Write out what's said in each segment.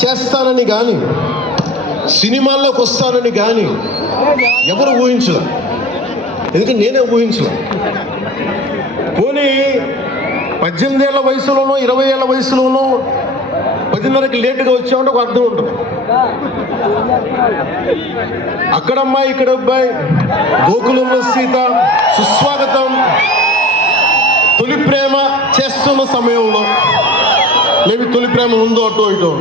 చేస్తానని కానీ సినిమాల్లోకి వస్తానని కానీ ఎవరు ఊహించలే. ఎందుకంటే నేనే ఊహించలే. పోనీ 18 ఏళ్ల వయసులోనో 20 ఏళ్ల వయసులోనో 10:30కి లేటుగా వచ్చామంటే ఒక అర్థం ఉంటుంది. అక్కడమ్మాయి ఇక్కడ అబ్బాయి, గోకులంలో సీత, సుస్వాగతం, తొలి ప్రేమ చేస్తున్న సమయంలో మేబీ తొలి ప్రేమ ఉందో అటో ఇటో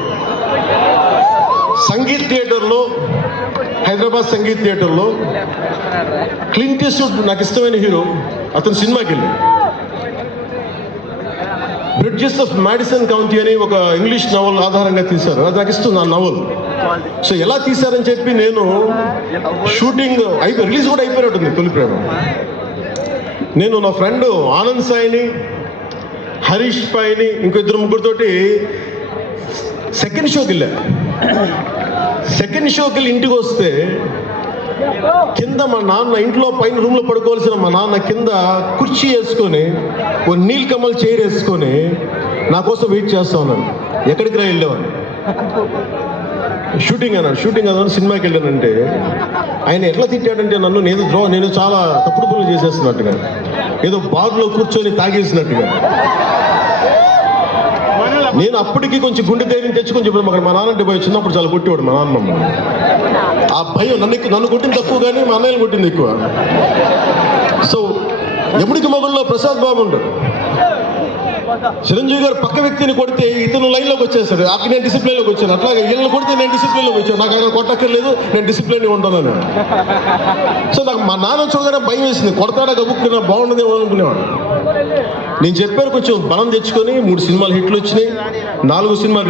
సంగీత్ థియేటర్లో, హైదరాబాద్ సంగీత్ థియేటర్లో క్లింట్ ఈస్ట్వుడ్ నాకు ఇష్టమైన హీరో, అతను సినిమాకి వెళ్ళి బ్రిడ్జెస్ ఆఫ్ మాడిసన్ కౌంటీ అని ఒక ఇంగ్లీష్ నవల్ ఆధారంగా తీశారు. అది నాకు ఇస్తుంది ఆ నవల్. సో ఎలా తీశారని చెప్పి నేను షూటింగ్ రిలీజ్ కూడా అయిపోయినట్టుంది తొలి ప్రేమ. నేను నా ఫ్రెండ్ ఆనంద్ సాయిని, హరీష్ పాయిని, ఇంకో 2-3తోటి సెకండ్ షోకి వెళ్ళా. సెకండ్ షోకి వెళ్ళి ఇంటికి వస్తే కింద మా నాన్న, ఇంట్లో పైన రూమ్లో పడుకోవాల్సిన మా నాన్న కింద కుర్చీ వేసుకొని ఓ నీల్ కమల్ చైర్ వేసుకొని నా కోసం వెయిట్ చేస్తా ఉన్నాను. ఎక్కడికి రా వెళ్ళామని. షూటింగ్ అన్నాడు. షూటింగ్ అన్నాను, సినిమాకి వెళ్ళానంటే ఆయన ఎట్లా తిట్టాడంటే నన్ను నేను చాలా తప్పుడు పనులు చేసేస్తున్నట్టుగా, ఏదో బార్లో కూర్చొని తాగేసినట్టుగా. నేను అప్పటికి కొంచెం గుండె ధైర్యం తెచ్చుకొని చెప్పాను. అక్కడ మా నాన్నంటే పోయి చిన్నప్పుడు చాలా కొట్టేవాడు మా నాన్నమ్మ. ఆ భయం నన్ను కొట్టింది తక్కువ కానీ మా అన్నయ్యని కొట్టింది ఎక్కువ. సో ఎముడికి మొగుల్లో ప్రసాద్ బాబు ఉంటాడు. చిరంజీవి గారు పక్క వ్యక్తిని కొడితే ఇతను లైన్లోకి వచ్చేస్తాడు. అక్కడ నేను డిసిప్లిన్లోకి వచ్చాను. అట్లాగే వీళ్ళని కొడితే నేను డిసిప్లిన్లోకి వచ్చాను. నాకు ఆయన కొట్టక్కర్లేదు, నేను డిసిప్లిన్ ఉంటాను. సో నాకు మా నాన్న చూడగానే భయం వేసింది. కొడతాడా గబుక్కున్నా బాగుండదేమో అనుకునేవాడు. నేను చెప్పాను కొంచెం బలం తెచ్చుకొని 3 సినిమాలు హిట్లు వచ్చినాయి, 4 సినిమాలు